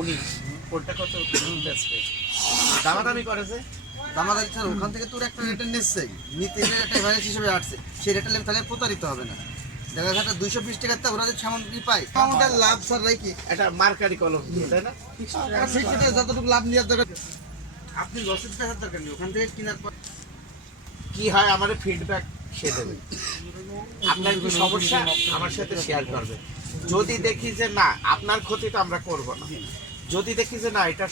19 কোনটা কত বেচবে? দামাদামি করেছে? দামাদারি ছাড়া ওখান থেকে তোর একটা রেটের নিচ্ছে নিতে এলে একটা এভারেজ হিসেবে আসছে সেই রেটের লেন তাহলে প্রতারিত হবে না। দেখা যাচ্ছে 220 টাকাতে ওরা যদি সামান পায় আমাদের লাভ স্যার রাখি এটা মার্কারি কলম দিয়ে, তাই না? যতটুকু লাভ নেওয়ার দরকার আপনি রসিদ দেখার দরকার নেই ওখান থেকে কেনার পর কি হয় আমার ফিডব্যাক সে দেবে। আপনার কি সমস্যা আমার সাথে শেয়ার করবে। যদি দেখি যে না আপনার ক্ষতি তো আমরা করব না, যদি দেখি যে না এটা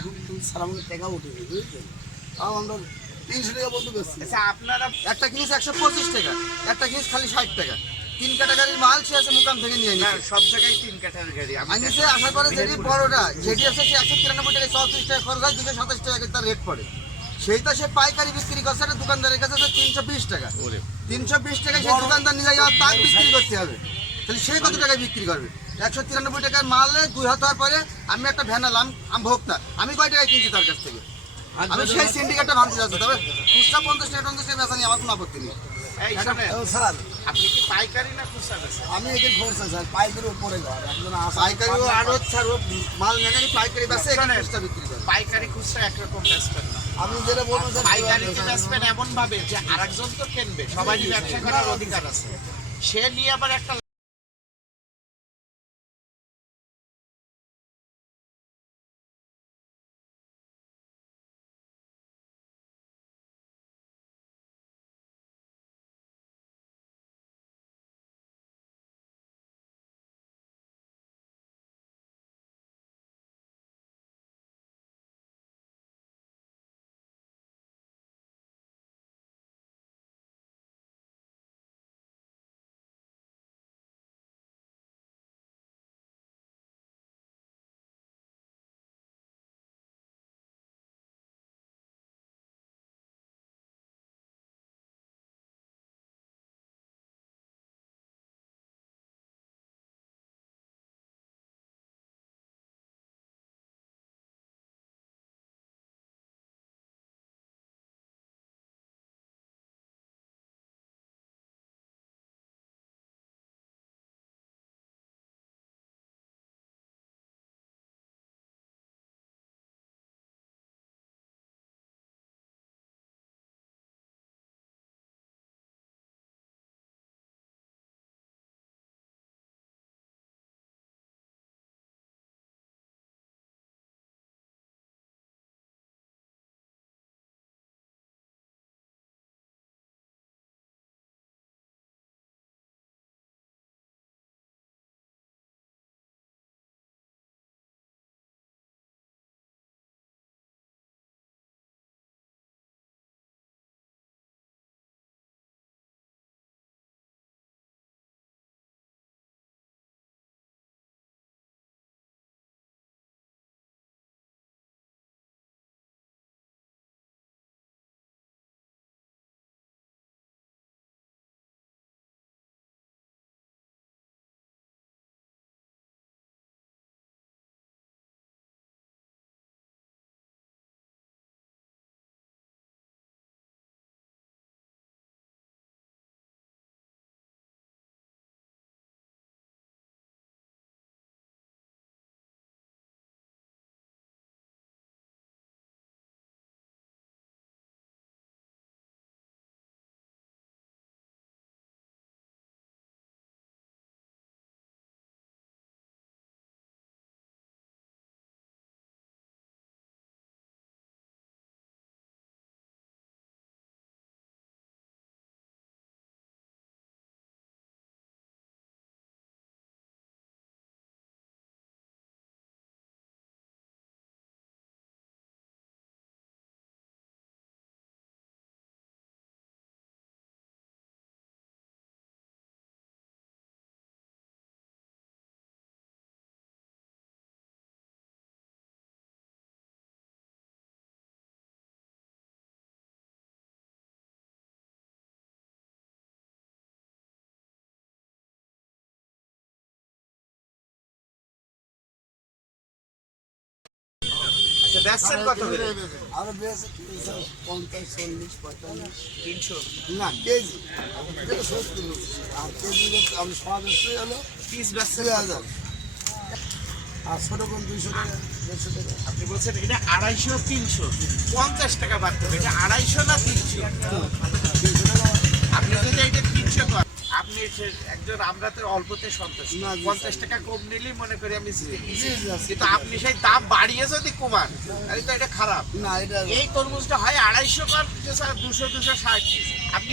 এখন তুমি সারামনে টাকা উঠে দেবে বুঝলেন তাও আমরা 300 টাকা বলতে বেশি আচ্ছা আপনারা একটা জিনিস 125 টাকা একটা জিনিস খালি 60 টাকা 3 ক্যাটাগরির মাল সে আছে মুকাম থেকে নিয়ে না, নিচ্ছে সব জায়গায় 3 ক্যাটাগরি আমি আনছে আসার পরে যেটি বড়টা যেটি আছে সে 193 টাকা 34 টাকা খরচ হয় 227 টাকা তার রেট পড়ে সেইটা সে পাইকারি বিক্রি করছে একটা দোকানদারের কাছে 320 টাকা 320 টাকা সেই দোকানদার নিয়ে যাওয়া তার বিক্রি করতে হবে তাহলে সে কত টাকায় বিক্রি করবে 193 টাকার মালে 2 হাত হওয়ার পরে আমি একটা ভ্যান আলাম আমি ভোক্তা আমি কয় টাকায় কিনছি তার কাছ থেকে আমি সেই সিন্ডিকেটটা ভাঙতে যাচ্ছি তবে খুচরা 50 টাকা 50 টাকা বেচা নিয়ে আমার কোনো আপত্তি নেই এই শোনেন, স্যার আপনি কি পাইকারি না খুচরা বেচেন? আমি এদের ভরসা স্যার পাইকারি উপরে ঘর একজন পাইকারি আরো স্যার ও মাল নেনে পাইকারি বেচে এখানে খুচরা বিক্রি করে পাইকারি খুচরা একরকম বেচবেন না। আমি যেটা বলবো স্যার পাইকারিতে বেচবেন এমন ভাবে যে আরেকজন তো কিনবে, সবারই ব্যবসা করার অধিকার আছে, সে নিয়ে আবার একটা আচ্ছা বেচছেন কত করে? আরো বেশি 350 40 45 300 না কেজি এটা 70 আর কেজি আমি সব এসে হলো পিস বেচছেন 3000 আর ছোট কোন 200 টাকা 150 টাকা আপনি বলছেন এটা 250 300 50 টাকা বাড়তে হবে, এটা 250 না 300? 300 টাকা আপনি যদি এটা 300 করেন, আপনি একজন আমরা তো অল্পতে সন্তুষ্ট, না, জি, 50 স্যার। টাকা কম নিলেই মনে করি আমি জিতে গেছি। জি, জি, স্যার। কিন্তু আপনি সেই দাম বাড়িয়ে যদি কমান তাহলে তো এটা খারাপ। না এটা এই তরমুজটা হয় 250 কর 200 260, আপনি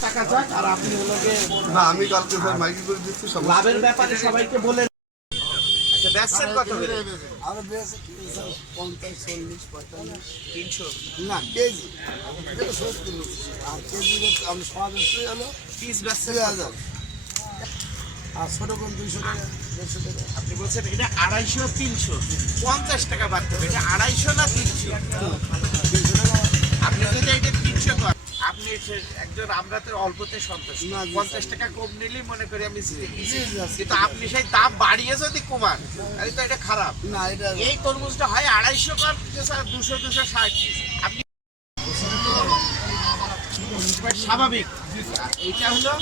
টাকা যাক আর আপনি ওনাকে না আমি কালকে স্যার মাইকিং করে দিচ্ছি সব লাভের ব্যাপারে সবাইকে বলে। আচ্ছা বেচছেন কত করে? আরো বেশি 50 40 45 300 না কেজি এটা 70 আর কেজি আমি সব এসে হলো পিস বেচছেন 3000 আর ছোট কোন 200 টাকা 150 টাকা আপনি বলছেন এটা 250 300 50 টাকা বাড়তে হবে, এটা 250 না 300? 300 টাকা আপনি যদি এটা 300 করেন, আপনি একজন আমরা তো অল্পতে সন্তুষ্ট, না, জি, 50 স্যার। টাকা কম নিলেই মনে করি আমি জিতে গেছি। জি, জি, স্যার। কিন্তু আপনি সেই দাম বাড়িয়ে যদি কমান তাহলে তো এটা খারাপ। না এটা এই তরমুজটা হয় 250 কর 200 260, আপনি স্বাভাবিক। এইটা হলো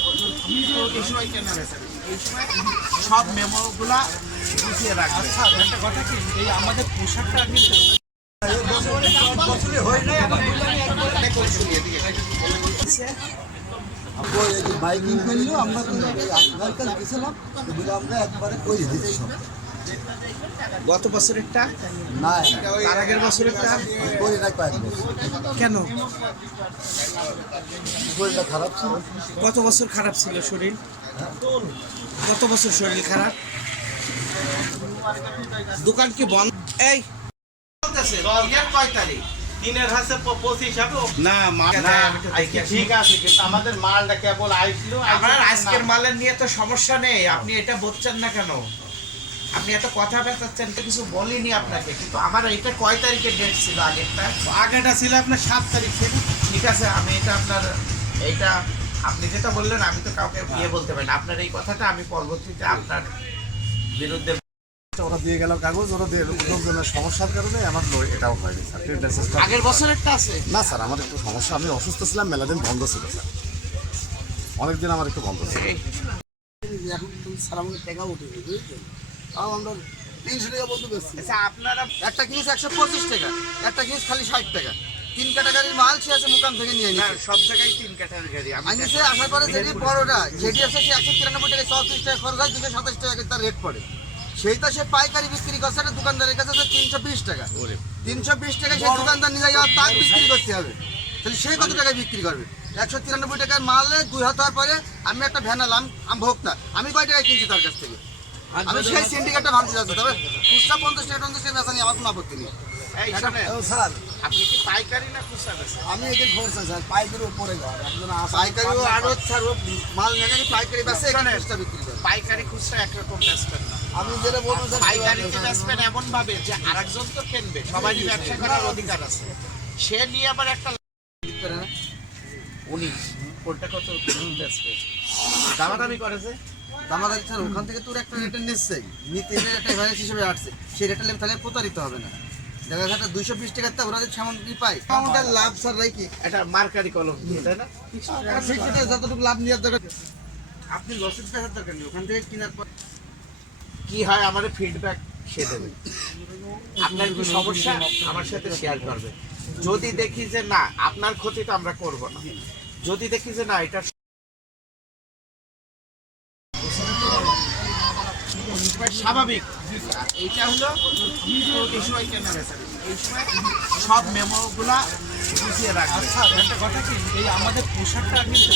এই সময় কেন হয়েছে, এই সময় সব মেমোগুলা গুছিয়ে রাখবে। একটা কথা কি, এই আমাদের পোশাকটা কিন্তু বাইকিং করলেও আমরা আজকাল গেছিলাম এগুলো আমরা একবারে করে দিচ্ছি সব গত বছরেরটা না তার আগের বছরেরটা করি না কয়েক কেন, শরীরটা খারাপ ছিল কত বছর খারাপ ছিল শরীর, কত বছর শরীর খারাপ, দোকান কি বন্ধ? এই বলতেছে, দিনের কয় তারিখ? দিনের হাসে 25 হবে না মাল না ঠিক আছে কিন্তু আমাদের মালটা কেবল আইছিল আপনার আজকের মালের নিয়ে তো সমস্যা নেই, আপনি এটা বলছেন না কেন? আপনি এত কথা পেঁচাচ্ছেন, তো কিছু বলিনি আপনাকে, কিন্তু আমার এটা কয় তারিখের ডেট ছিল আগেরটা? আগেটা ছিল আপনার 7 তারিখ ছিল ঠিক আছে, আমি এটা আপনার এইটা আপনি যেটা বললেন আমি তো কাউকে বলতে পারি না, আপনার এই কথাটা আমি পরবর্তীতে আপনার বিরুদ্ধে ওরা দিয়ে গেল কাগজ, ওরা দিয়ে লোকজনের সমস্যার কারণে আমার এটাও হয়নি স্যার। ট্রেড লাইসেন্সটা আগের বছরেরটা আছে? না স্যার, আমার একটু সমস্যা, আমি অসুস্থ ছিলাম, মেলা দিন বন্ধ ছিল স্যার, অনেকদিন আমার একটু বন্ধ ছিল। এখন সারামনের টাকা উঠে বুঝেছেন, তাও আমরা 300 টাকা বন্ধু বেশি। আচ্ছা আপনারা একটা কিনিস 125 টাকা, একটা কিনিস খালি 60 টাকা। 3 ক্যাটাগরির মাল সে আছে মুকাম থেকে নিয়ে না, নিচ্ছে। সব জায়গায় 3 ক্যাটাগরি। আনিছে আসার পরে যেটি বড়টা যেটি আছে সে 193 টাকা 34 টাকা খরচ হয়, 227 টাকা তার রেট পড়ে। সেইটা সে পাইকারি বিক্রি করছে একটা দোকানদারের কাছে 320 টাকা। 320 টাকা সেই দোকানদার নিয়ে যাওয়া তাক বিক্রি করতে হবে। তাহলে সে কত টাকায় বিক্রি করবে? 193 টাকার মালে 2 হাত হওয়ার পরে আমি একটা ভ্যান আলাম, আমি ভোক্তা, আমি কয় টাকায় কিনছি তার কাছ থেকে? আমি সেই সিন্ডিকেটটা ভাঙতে যাচ্ছি। তবে খুচরা 50 টাকা 50 টাকা বেচা নিয়ে আমার কোনো আপত্তি নেই। এই শোনেন, স্যার আপনি কি পাইকারি না খুচরা বেচেন? আমি এদের খরচা স্যার পাইকারি উপরে পাইকারি ও আড়ত স্যার ও মাল নেয় পাইকারি বেচে খুচরা বিক্রি করে। পাইকারি খুচরা একরকম বেচবেন না। আমি যেটা বলবো স্যার পাইকারিতে বেচবেন এমন ভাবে যে আরেকজন তো কিনবে, সবারই ব্যবসা করার অধিকার আছে। সে নিয়ে আবার একটা উনি কোনটা কত বেচবে দামাদামি করেছে। দামাদারি স্যার ওখান থেকে তোর একটা রেটে নিচ্ছে, নিতে এলে একটা ভ্যারেন্স হিসেবে আসছে, সেই রেটে নিলে তাহলে প্রতারিত হবে না। দেখা যাচ্ছে 220 টাকার তা ওরা যদি সামান কি পায় আমাদের লাভ স্যার রাখি এটা মার্কারি কলম দিয়ে, তাই না? সেক্ষেত্রে যতটুকু লাভ নেওয়ার দরকার আপনি লসের দেখার দরকার নেই, ওখান থেকে কেনার পর কি হয় আমাদের ফিডব্যাক সে দেবে। আপনার কি সমস্যা আমার সাথে শেয়ার করবে। যদি দেখি যে না আপনার ক্ষতি তো আমরা করব না, যদি দেখি যে না এটা স্বাভাবিক, এইটা হলো এই সময় কেনা বেচা, এই সময় সব মেমোগুলা গুছিয়ে রাখবে। আচ্ছা একটা কথা কি, এই আমাদের পোশাকটা কিন্তু